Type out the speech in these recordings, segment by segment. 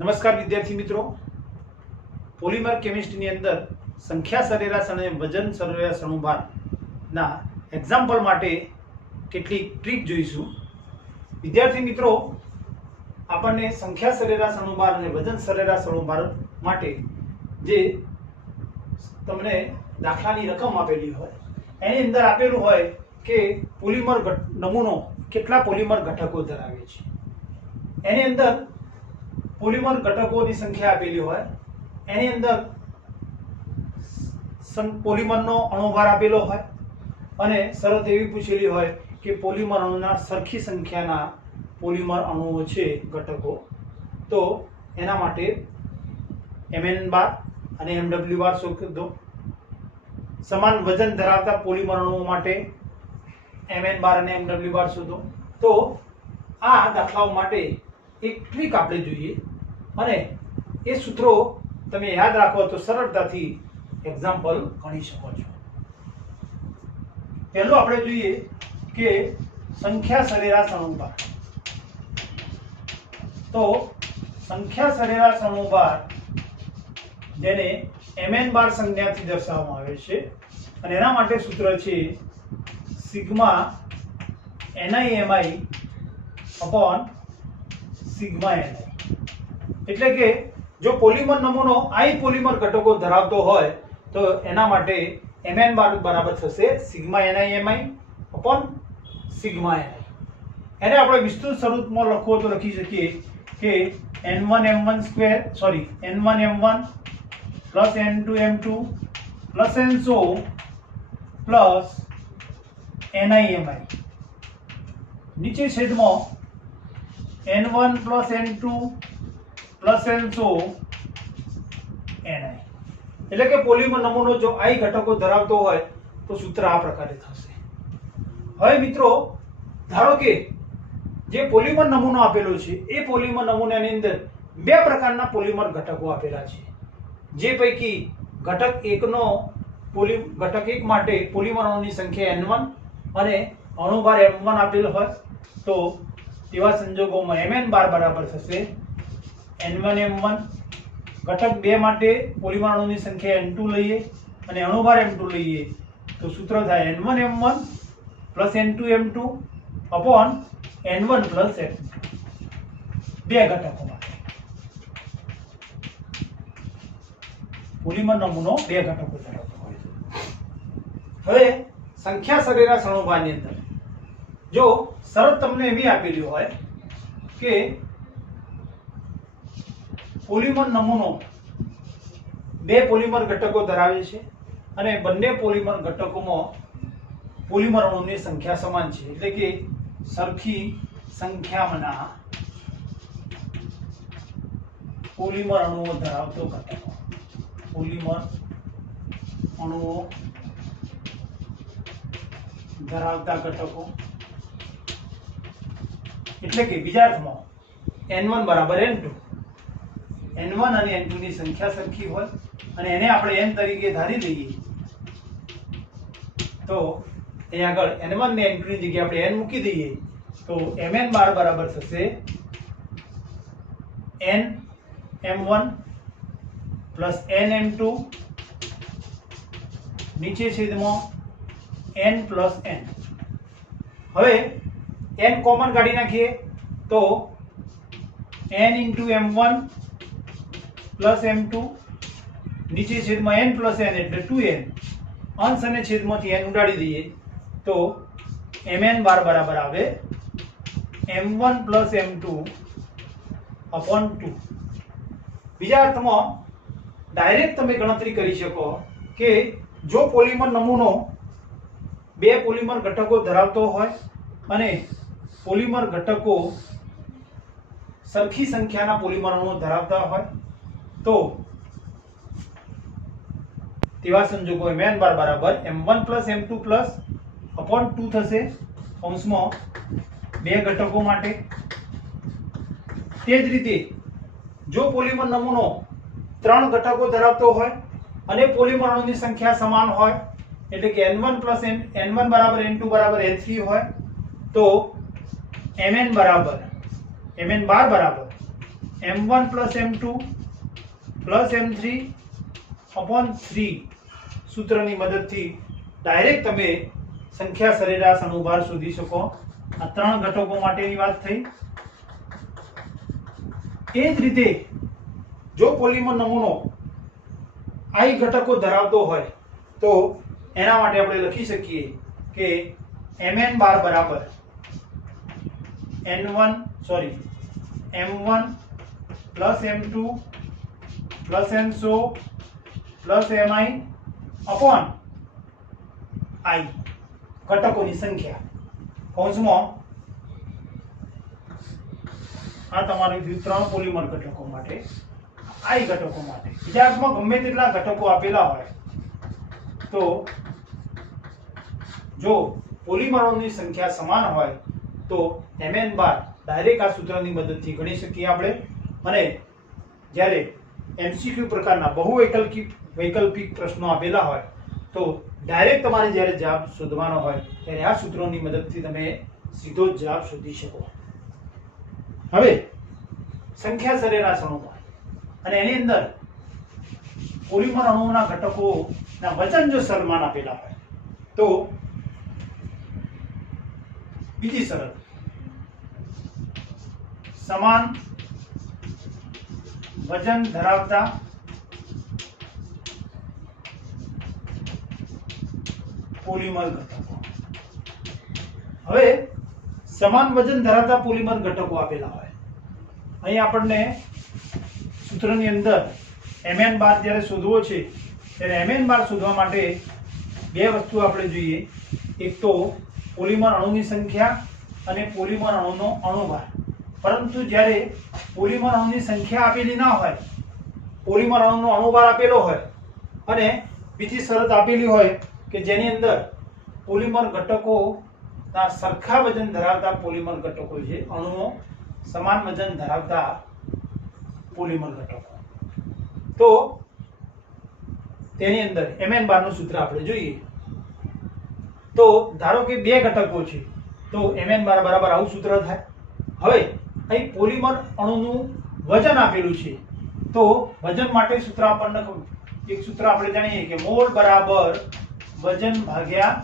નમસ્કાર વિદ્યાર્થી મિત્રો, પોલિમર કેમિસ્ટ્રીની અંદર સંખ્યા સરેરાશ અને વજન સરેરાશ અણુભારના એક્ઝામ્પલ માટે કેટલીક ટ્રીક જોઈશું. વિદ્યાર્થી મિત્રો, આપણને સંખ્યા સરેરાશ અણુભાર અને વજન સરેરાશ અણુભાર માટે જે તમને દાખલાની રકમ આપેલી હોય એની અંદર આપેલું હોય કે પોલિમર નમૂનો કેટલા પોલિમર ઘટકો ધરાવે છે. એની અંદર પોલિમર ઘટકોની સંખ્યા આપેલી હોય, એની અંદર પોલિમરનો અણુભાર આપેલો હોય અને શરત એવી પૂછેલી હોય કે પોલિમર અણુના સરખી સંખ્યાના પોલિમર અણુઓ છે ઘટકો, તો એના માટે mn બાર અને mw બાર શોધો. સમાન વજન ધરાવતા પોલિમર અણુઓ માટે mn બાર અને mw બાર શોધો. તો આ દાખલાઓ માટે એક ટ્રીક આપણે જોઈએ અને એ સૂત્રો તમે યાદ રાખો તો સરળતાથી એક્ઝામ્પલ ગણી શકો છો. પહેલું આપણે જોઈએ કે સંખ્યા સરેરાશ અણુભાર. તો સંખ્યા સરેરાશ અણુભાર જેને mn બાર સંજ્ઞાથી દર્શાવવામાં આવે છે અને એના માટે સૂત્ર છે sigma ni upon sigma ni. એટલે કે જો પોલિમર નમૂનો i પોલિમર ઘટકો ધરાવતો હોય તો એના માટે mn બાર બરાબર થશે sigma ni upon sigma ni. એને આપણે વિસ્તૃત સ્વરૂપમાં લખવો તો લખી શકીએ કે n1m1 square n1m1 plus n2m2 plus nso plus ni નીચે છેદમાં n1 plus n2 plus nso ni. એટલે કે પોલિમર નમૂનો જો i ઘટકો ધરાવતો હોય તો સૂત્ર આ પ્રકારે થશે. હવે મિત્રો, ધારો કે જે પોલિમર નમૂનો આપેલો છે એ પોલિમર નમૂનાની અંદર બે પ્રકારના પોલિમર ઘટકો આપેલા છે, જે પૈકી ઘટક 1 નો ઘટક 1 માટે પોલિમર અણુની સંખ્યા n1 અને અણુભાર m1 આપેલ હોય તો તેવા સંજોગોમાં mn બાર બરાબર થશે n1m1. ઘટક 2 માટે પોલિમર અણુની સંખ્યા n2 લઈએ અને અણુભાર m2 લઈએ તો સૂત્ર થાય n1m1 plus n2m2 upon n1 plus n2. બે ઘટકો માટે પોલિમર નમૂનો બે ઘટકો ધરાવતો હોય છે. હવે સંખ્યા સરેરાશ અણુભારની અંદર જો શરત તમને એવી આપેલી હોય કે પોલિમર નમૂનો બે પોલિમર ઘટકો ધરાવે છે અને બંને પોલિમર ઘટકોમાં પોલિમર અણુની સંખ્યા સમાન છે, એટલે કે સરખી સંખ્યામાંના પોલિમર અણુઓ ધરાવતો ઘટકો. પોલિમર અણુઓ ધરાવતા ઘટકો એટલે કે બીજા અર્થમાં n1 બરાબર n2. n1 અને n2 ની સંખ્યા સરખી હોય અને એને આપણે n તરીકે ધારી લઈએ તો અહીં આગળ n1 ને n2 ની જગ્યાએ આપણે n મૂકી દઈએ તો mn બાર બરાબર થશે n m1 plus n m2 નીચે છેદમાં n પ્લસ n. હવે n કોમન કાઢી નાખીએ તો n into m1 plus m2 નીચે છેદમાં n પ્લસ n એટલે 2n. અંશ અને છેદમાંથી n ઉડાડી દઈએ તો mn બાર બરાબર આવે m1 પ્લસ m2 અપોન 2. બીજા અર્થમાં ડાયરેક્ટ તમે ગણતરી કરી શકો કે જો પોલિમર નમૂનો બે પોલિમર ઘટકો ધરાવતો હોય અને પોલિમર ઘટકો સરખી સંખ્યાના પોલિમર અણુઓ ધરાવતા હોય તો તેવા સંજોગો mn બાર બરાબર m1 plus m2 plus upon 2 થશે કૌંસમાં બે ઘટકો માટે. તે જ રીતે જો પોલિમર નમૂનો 3 ઘટકો ધરાવતો હોય અને પોલિમર અણુની સંખ્યા સમાન હોય એટલે કે n1 બરાબર n2 બરાબર n3 હોય तो mn बराबर mn बार बराबर m1 plus m2 plus m3 upon 3 सूत्रनी मददथी डायरेक्ट તમે સંખ્યા સરેરાશ અનુભાર શોધી શકો। આ ત્રણ ઘટકો માટેની વાત થઈ। એ જ રીતે જો પોલીમર નમૂનો i ઘટકો ધરાવતો હોય તો એના માટે આપણે લખી શકીએ કે mn બાર બરાબર m1 plus m2 plus m100 plus mi upon i ઘટકોની સંખ્યા કૌંસમાં આ તમારું ત્રણ પોલીમર ઘટકો માટે i ઘટકો માટે બીજામાં ગમે તેટલા ઘટકો આપેલા હોય તો જો પોલીમરોની સંખ્યા સમાન હોય તો mn બાર ડાયરેક્ટ આ સૂત્રની મદદથી ગણી શકીએ આપણે। અને જ્યારે MCQ પ્રકારના વૈકલ્પિક પ્રશ્નો આપેલા હોય તો ડાયરેક્ટ તમારે જ્યારે જવાબ શોધવાનો હોય ત્યારે આ સૂત્રોની મદદથી તમે સીધો જ જવાબ શોધી શકો। હવે સંખ્યા સરેરાશ અનુપાત અને એની અંદર પોલીમર અણુઓના ઘટકોના વજન જો સમાન આપેલા હોય તો બીજી શરત સમાન વજન ધરાવતા પોલીમર ઘટકો। હવે સમાન વજન ધરાવતા પોલીમર ઘટકો આપેલા હોય અહીં આપણને સૂત્રની અંદર mn બાર જ્યારે શોધવો છે ત્યારે mn બાર શોધવા માટે બે વસ્તુ આપણે જોઈએ। એક તો પોલીમર અણુની સંખ્યા અને પોલીમર અણુનો અણુભાર। પરંતુ જ્યારે પોલીમર અણુની સંખ્યા આપેલી ના હોય, પોલીમર અણુનો અણુભાર આપેલો હોય અને બીજી શરત આપેલી હોય કે જેની અંદર પોલીમર ઘટકોના સરખા વજન ધરાવતા પોલીમર ઘટકો છે, અણુઓ સમાન વજન ધરાવતા પોલીમર ઘટકો, તો તેની અંદર mn બારનું સૂત્ર આપણે જોઈએ। તો ધારો કે બે ઘટકો છે તો mn બાર બરાબર આવું સૂત્ર થાય। હવે અહીં પોલીમર અણુનું વજન આપેલું છે તો વજન માટે સૂત્ર આપણને એક સૂત્ર આપણે જાણીએ કે મોલ બરાબર વજન ભાગ્યા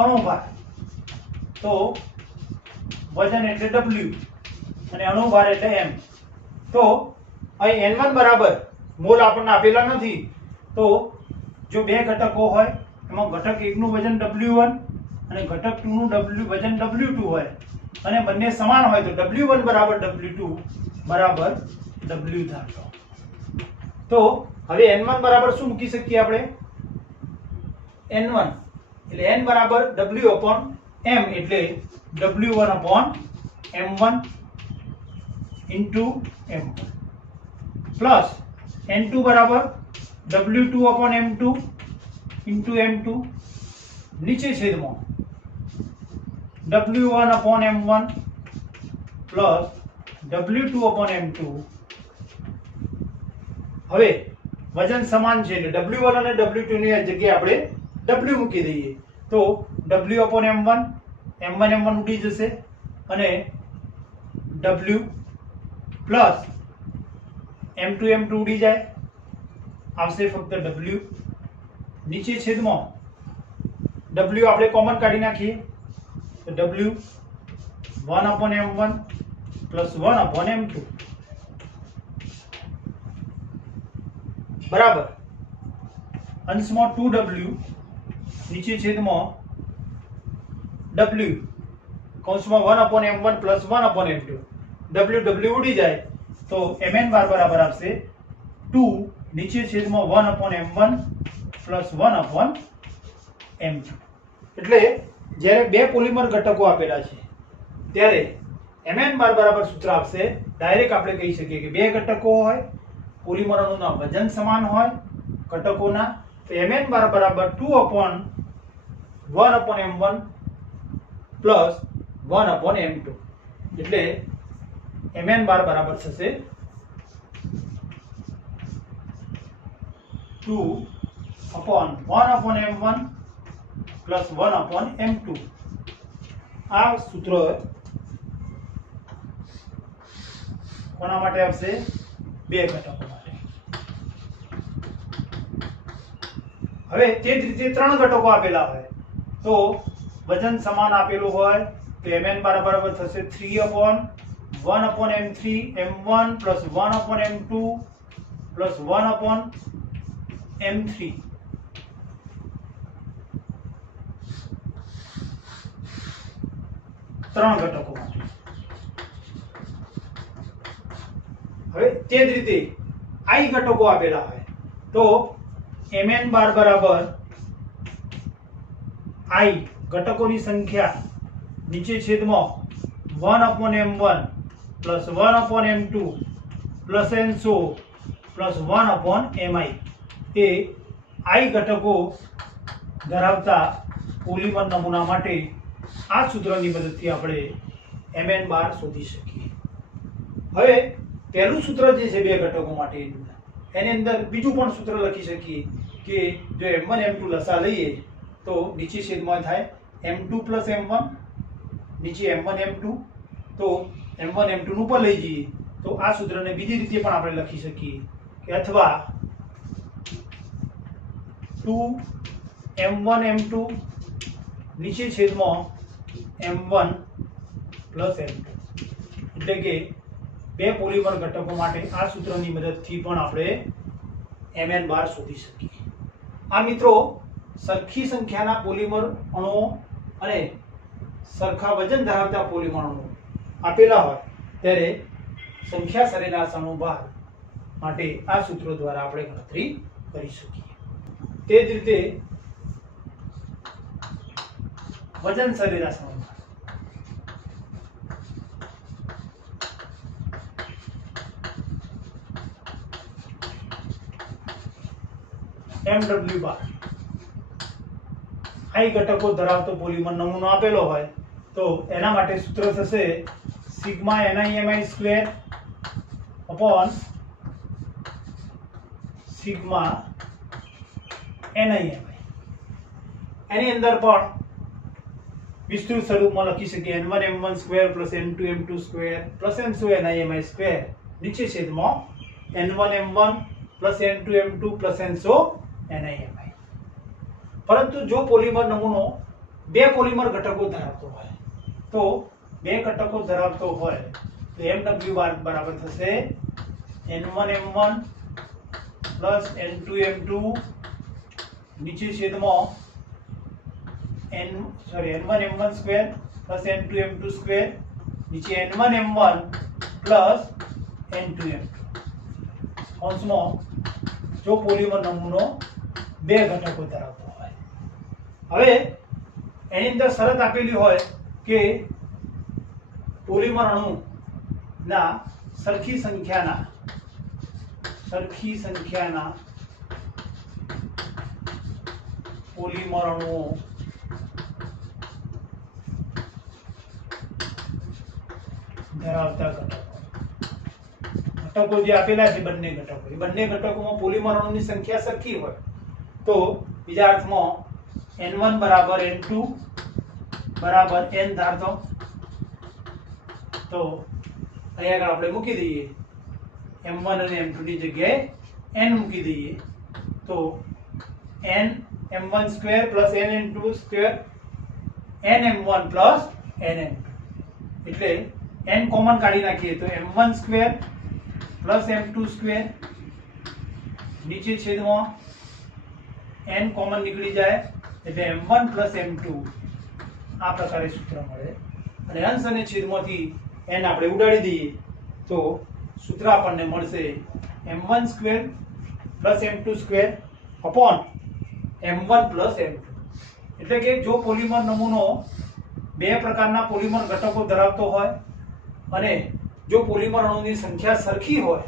અણુભાર। તો વજન એટલે w અને અણુભાર એટલે m। તો અહીં n1 બરાબર મોલ આપણને આપેલા નથી તો જો બે ઘટકો હોય એમાં ઘટક 1 નું વજન w1 અને ઘટક 2 નું વજન w2 હોય અને બંને સમાન હોય તો w1 બરાબર w2 બરાબર w ધારો। તો હવે n1 બરાબર શું મૂકી શકીએ આપણે? n1 એટલે n બરાબર w upon m એટલે w1 upon m1 into m1 plus n2 બરાબર w2 upon m2 into m2 નીચે છેદમાં w1 upon m1 plus w2 upon m2। હવે વજન સમાન છે એટલે w1 અને w2 ની જગ્યાએ આપણે w મૂકી દઈએ તો w upon m1 m1 ઉડી જશે અને w plus m2 ઉડી જાય, આવશે ફક્ત w નીચે છેદમાં w આપણે કોમન કાઢી નાખીએ તો w 1 upon m1 plus 1 upon m2 બરાબર અંશમાં 2w નીચે છેદમાં w કૌંસમાં 1 upon m1 plus 1 upon m2 w ઉડી જાય તો mn બાર બરાબર આવશે 2 નીચે છેદમાં 1 upon m1 plus 1 upon m2। એટલે જ્યારે બે પોલીમર ઘટકો આપેલા છે ત્યારે mn બાર બરાબર સૂત્ર આપશે ડાયરેક્ટ આપણે કહી શકીએ કે બે ઘટકો હોય, પોલીમર અણુના વજન સમાન હોય ઘટકોના તો mn બાર બરાબર 2 upon 1 upon m1 plus 1 upon m2 એટલે mn બાર બરાબર થશે 2 upon 1 upon m1 plus 1 upon m2। આ સૂત્ર કોના માટે આવશે? બે ઘટકો માટે. હવે તે જ રીતે ત્રણ ઘટકો આપેલા હોય તો વજન સમાન આપેલું હોય તો mn બરાબર થશે 3/1/m3 m1 + 1/m2 + 1/m3. ત્રણ ઘટકો માટે. હવે તે જ રીતે i ઘટકો આપેલા હોય તો mn બાર બરાબર i ઘટકોની સંખ્યા નીચે છેદમાં 1/m1 + 1/m2 + n100 + 1/mi A i ઘટકો ધરાવતા પોલીમર નમૂના માટે આ સૂત્રની મદદથી આપણે mn બાર શોધી શકીએ. હવે પહેલું સૂત્ર જે છે બે ઘટકો માટે એની અંદર બીજું પણ સૂત્ર લખી શકીએ કે જો m1 m2 લસા લઈએ તો નીચે છેદમાં થાય m2 + m1 નીચે m1 m2 તો m1 m2 નું ઉપર લઈ જઈએ તો આ સૂત્રને બીજી રીતે પણ આપણે લખી શકીએ કે અથવા 2m1 m2 નીચે છેદમાં m1 + m2 એટલે કે બે પોલીમર ઘટકો માટે આ સૂત્રની મદદથી પણ આપણે mn બાર શોધી શકીએ. આ મિત્રો સરખી સંખ્યાના પોલીમર અણુઓ અને સરખા વજન ધરાવતા પોલીમર અણુઓ આપેલા હોય ત્યારે સંખ્યા સરેરાશ અણુ ભાર માટે આ સૂત્રો દ્વારા આપણે ગણતરી કરી શકીએ. તે જ રીતે વજન સરેરાશ અણુ mw બાર i ઘટકો ધરાવતો પોલીમર નમૂનો આપેલો હોય તો એના માટે સૂત્ર થશે σ_ni_mi² / σ_ni_mi. એની અંદર પણ વિસ્તૃત સ્વરૂપમાં લખી શકીએ n1 m1² + n2 m2² + n100 ni_mi² નીચે છેદમાં n1 m1 + n2 m2 + n100 ni_mi. પરંતુ જો પોલીમર નમૂનો બે પોલીમર ઘટકો ધરાવતો હોય તો બે ઘટકો ધરાવતો હોય તો mw બાર બરાબર થશે n1 m1 + n2 m2 નીચે છેદમાં n1 m1² + n2 m2² નીચે n1 m1 + n2 m2 કૌંસમાં જો પોલીમર નમૂનો બે ઘટકો ધરાવતો હોય. હવે એની અંદર શરત આપેલી હોય કે પોલીમર અણુના સરખી સંખ્યાના પોલીમર અણુઓ ધરાવતા ઘટકો જે આપેલા છે બંને ઘટકોમાં પોલીમર અણુની સંખ્યા સરખી હોય તો બીજા અર્થમાં n1 = n2 = n ધારતો તો અહીંયા આગળ આપણે મૂકી દઈએ m1 અને m2 ની જગ્યાએ n મૂકી દઈએ તો n m1² + n m2² n m1 + n m2 એટલે n કોમન કાઢી નાખીએ તો m1² + m2² નીચે છેદમાં n કોમન નીકળી જાય એટલે m1 + m2 આ પ્રકારે સૂત્ર મળે અને અંશ અને છેદમાંથી n આપણે ઉડાડી દઈએ તો સૂત્ર આપણને મળશે m1² + m2² m1 + m2 એટલે કે જો પોલીમર નમૂનો બે પ્રકારના પોલીમર ઘટકો ધરાવતો હોય અને જો પોલીમર અણુની સંખ્યા સરખી હોય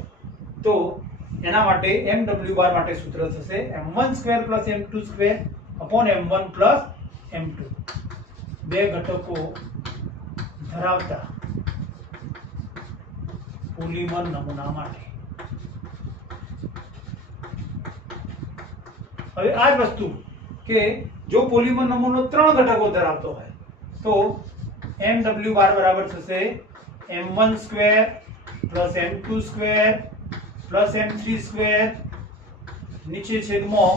તો એના માટે mw બાર માટે સૂત્ર થશે m1² + m2² m1 + m2 બે ઘટકો ધરાવતા પોલીમર નમૂના માટે. હવે આ જ વસ્તુ કે જો પોલીમર નમૂનો ત્રણ ઘટકો ધરાવતો હોય તો mw બાર બરાબર થશે m1 square plus m2 square plus m3 square નીચે છેદમાં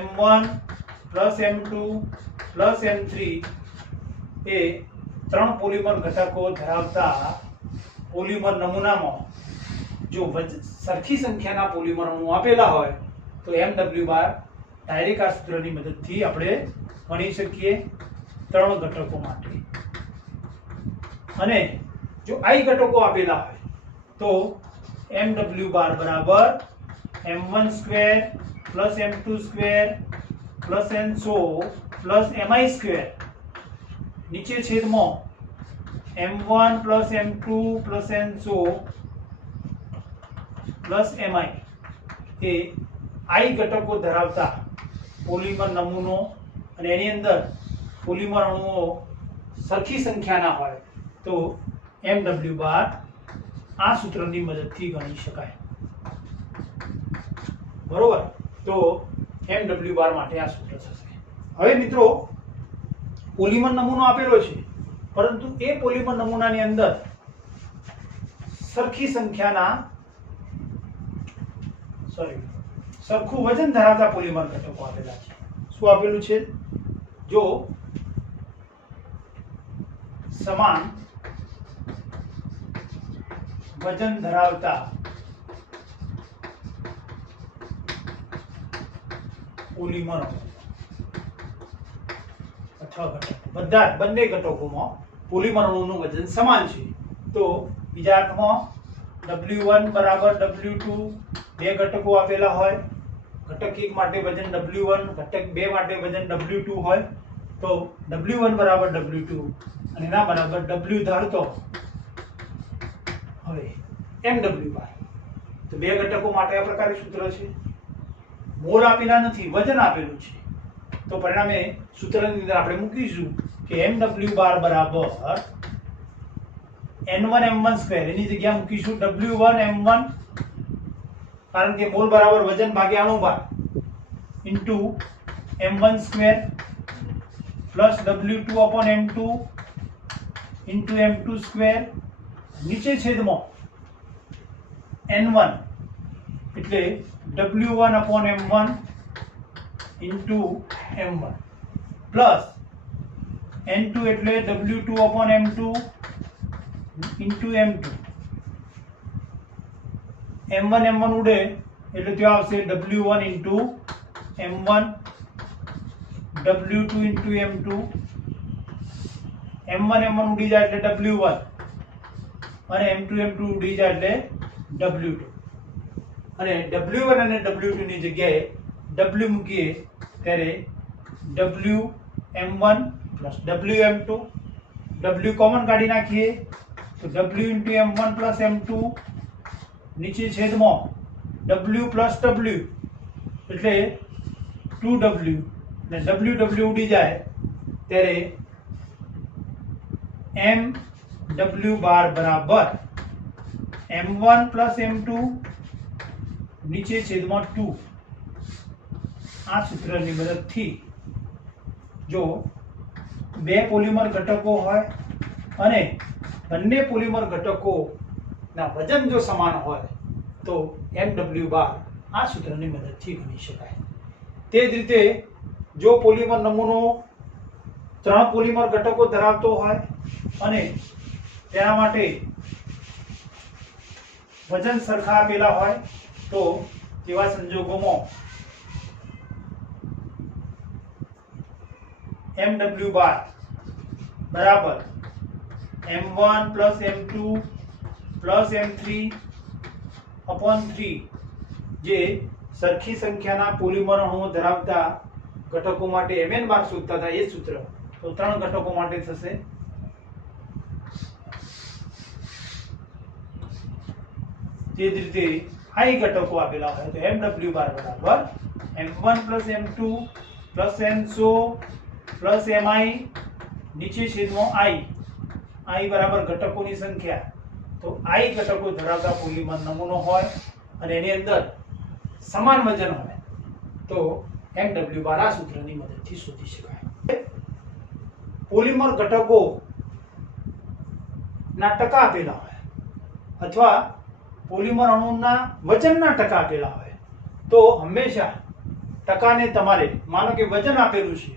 m1 plus m2 plus m3 એ ત્રણ પોલિમર ઘટકો ધરાવતા પોલિમર નમૂનામાં જો સરખી સંખ્યાના પોલિમર અણુ આપેલા હોય તો mw બાર ડાયરેક્ટ આ સૂત્રની મદદથી આપણે ગણી શકીએ ત્રણ ઘટકો માટે. અને જો i ઘટકો આપેલા હોય તો mw બાર બરાબર m1 square plus m2 square plus n100 plus mi square નીચે છેદમાં m1 plus m2 plus n100 plus mi A i ઘટકો ધરાવતા પોલિમર નમૂનો અને એની અંદર પોલિમર અણુઓ સરખી સંખ્યાના હોય તો mw બાર આ સૂત્રની મદદથી ગણી શકાય. બરોબર, તો mw બાર માટે આ સૂત્ર થશે. હવે મિત્રો પોલિમર નમૂનો આપેલો છે, પરંતુ એ પોલિમર નમૂનાની અંદર સરખી સંખ્યાના સરખું વજન ધરાવતા પોલિમર ઘટકો આપેલા છે. શું આપેલું છે? જો સમાન વજન ધરાવતા પોલિમર અથવા ઘટકો બંને ઘટકોમાં પોલિમર અણુનું વજન સમાન છે તો બીજા અર્થમાં W1 બરાબર W2 બે ઘટકો આપેલા હોય, ઘટક 1 માટે વજન W1 ઘટક 2 માટે વજન W2 હોય તો W1 બરાબર W2 અને એના બરાબર W ધારતો હવે mw બાર. તો બે ઘટકો માટે આ પ્રકારે સૂત્ર છે. મોલ આપેલા નથી, વજન આપેલું છે, તો પરિણામે સૂત્રની અંદર આપણે મૂકીશું કે mw બાર બરાબર n1 m1 સ્ક્વેર એની જગ્યાએ મૂકીશું w1 m1 કારણ કે મોલ બરાબર વજન ભાગ્યા અણુભાર into m1 square plus w2 upon m2 into m2 square નીચે છેદમાં n1 એટલે w1 upon m1 into m1 plus n2 એટલે w2 upon m2 into m2 m1 ઉડે એટલે ત્યાં આવશે w1 into m1 w2 into m2 m1 ઉડી જાય એટલે w1 અને m2 ઉડી જાય એટલે w2 અને w1 અને w2 ની જગ્યાએ w મૂકીએ ત્યારે wm1 plus wm2 w common કાઢી નાખીએ તો w into m1 plus m2 નીચે છેદમાં w પ્લસ w એટલે 2w ને w ઉડી જાય ત્યારે mw બાર બરાબર m1 પ્લસ m2 નીચે છેદમાં 2. આ સૂત્રની મદદથી જો બે પોલિમર ઘટકો હોય અને બંને પોલિમર ઘટકોના વજન જો સમાન હોય તો mw બાર આ સૂત્રની મદદથી ગણી શકાય. તે જ રીતે જો પોલિમર નમૂનો ત્રણ પોલિમર ઘટકો ધરાવતો હોય અને તેના માટે વજન સરખા આપેલા હોય તો તેવા સંજોગોમાં mw બાર બરાબર m1 plus m2 plus m3 upon 3 જે સરખી સંખ્યાના પોલિમર અણુઓ ધરાવતા ઘટકો માટે mn બાર શોધતા હતા એ સૂત્ર તો ત્રણ ઘટકો માટે થશે. તે જ રીતે i ઘટકો આપેલા હોય તો mw બાર બરાબર m1 plus m2 plus n100 plus mi નીચે છેદમાં i બરાબર ઘટકોની સંખ્યા તો i ઘટકો ધરાવતા પોલિમર નમૂનો હોય અને એની અંદર સમાન વજન હોય તો mw બાર આ સૂત્રની મદદથી શોધી શકાય. પોલિમર ઘટકો ના ટકા આપેલા હોય અથવા પોલિમર અણુના વજનના ટકા આપેલા હોય તો હંમેશા ટકાને તમારે, માનો કે વજન આપેલું છે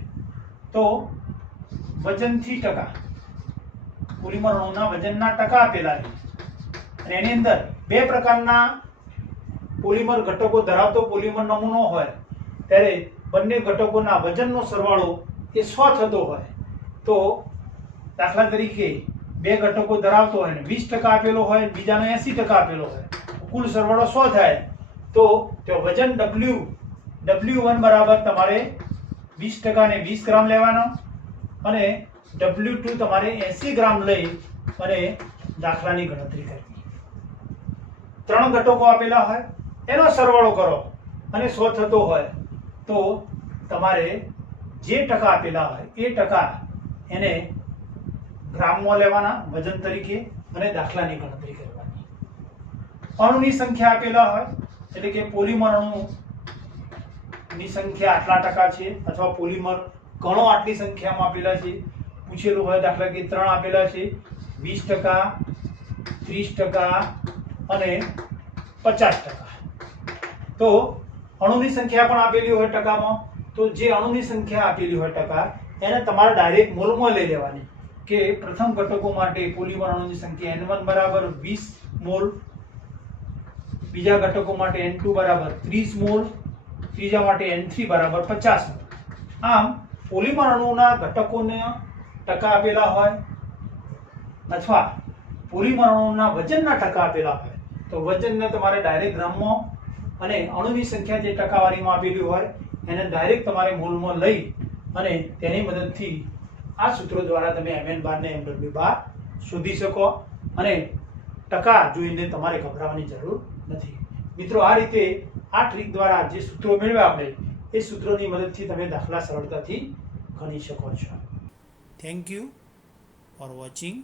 તો વજનથી ટકા, પોલિમર અણુના વજનના ટકા આપેલા છે અને એની અંદર બે પ્રકારના પોલિમર ઘટકો ધરાવતો પોલિમર નમૂનો હોય ત્યારે બંને ઘટકોના વજનનો સરવાળો એ 100 થતો હોય તો દાખલા તરીકે બે ઘટકો ધરાવતો હોય ને 20% આપેલો હોય, બીજાનો 80% આપેલો હોય, કુલ સરવાળો 100 થાય તો તે વજન W1 બરાબર તમારે 20% ને 20 ગ્રામ લેવાનો અને W2 તમારે 80 ગ્રામ લઈ અને દાખલાની ગણતરી કરવી. 3 ઘટકો આપેલા હોય એનો સરવાળો કરો અને 100 થતો હોય તો તમારે જે ટકા આપેલા હોય એ ટકા એને ગ્રામમાં લેવાના વજન તરીકે અને દાખલાની ગણતરી કરવાની. અણુની સંખ્યા આપેલા હોય એટલે કે પોલિમર અણુની સંખ્યા આટલા ટકા છે અથવા પોલિમર કણો આટલી સંખ્યામાં આપેલા છે પૂછેલું હોય, દાખલા કે 3 આપેલા છે, 20%, 30% અને 50%. તો અણુની સંખ્યા પણ આપેલી હોય ટકામાં, તો જે અણુની સંખ્યા આપેલી હોય ટકા એને તમારે ડાયરેક્ટ મોલમાં લઈ લેવાની કે પ્રથમ ઘટકો માટે પોલિમર અણુની સંખ્યા N1 બરાબર 20 મોલ, બીજા ઘટકો માટે N2 બરાબર 30 મોલ, ત્રીજા માટે N3 બરાબર 50 મોલ. આમ પોલિમર અણુના ઘટકોને ટકા આપેલા હોય અથવા પોલિમર અણુના વજનના ટકા આપેલા હોય તો વજનને તમારે ડાયરેક્ટ ગ્રામમાં અને અણુની સંખ્યા જે ટકાવારીમાં આપેલી હોય એને ડાયરેક્ટ તમારે મોલમાં લઈ અને તેની મદદથી આ સૂત્રો દ્વારા તમે Mn બાર ને Mw બાર શોધી શકો અને ટકા જોઈને તમારે ગભરાવાની જરૂર નથી. મિત્રો, આ રીતે આ ટ્રીક દ્વારા જે સૂત્રો મેળવ્યા આપણે એ સૂત્રોની મદદથી તમે દાખલા સરળતાથી ગણી શકો છો. Thank you for watching.